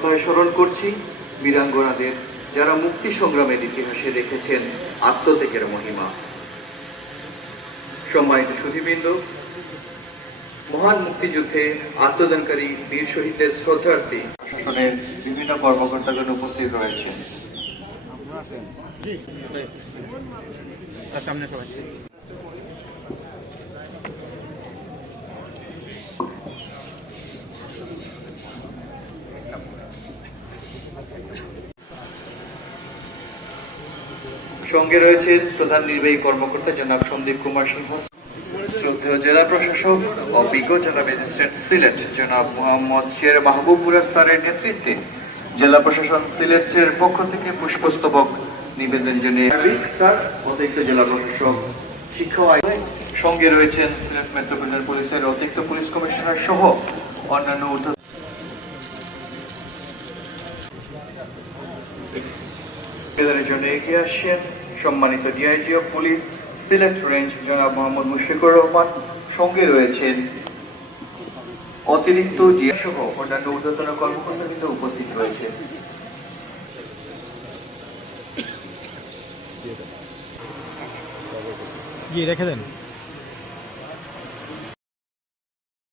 শ্রদ্ধায় স্মরণ করছি বীরাঙ্গনাদের, যারা মুক্তি সংগ্রামের ইতিহাসে রেখেছেন আত্মত্যাগের মহিমা। সম্মানিত সুধীবৃন্দ, মহান মুক্তিযুদ্ধে আত্মদানকারী বীর শহীদদের শ্রদ্ধার্থী প্রশাসনের বিভিন্ন কর্মকর্তাগণ উপস্থিত রয়েছেন। সঙ্গে রয়েছেন প্রধান নির্বাহী কর্মকর্তা জনাব সন্দীপ কুমার সিংহ, শ্রদ্ধেয় জেলা প্রশাসক ও বিজ্ঞ জেলা ম্যাজিস্ট্রেট সিলেট জনাব মোহাম্মদ শের মাহবুবুর স্যারের নেতৃত্বে জেলা প্রশাসন সিলেটের পক্ষ থেকে পুষ্পস্তবক নিবেদন জানিয়ে স্যার, অতিরিক্ত জেলা প্রশাসক, শিক্ষা আইন, সঙ্গে রয়েছেন সিলেট মেট্রোপলিটন পুলিশের অতিরিক্ত পুলিশ কমিশনার সহ অন্যান্য জন্য এগিয়ে আসছেন সম্মানিত DIG of police Sylhet range জনাব মোহাম্মদ মুশফিকুর রহমান। সঙ্গে রয়েছেন অতিরিক্ত জিয়া সহ অন্যান্য ঊর্ধ্বতন কর্মকর্তাবৃন্দ উপস্থিত রয়েছে। রেখে দেন।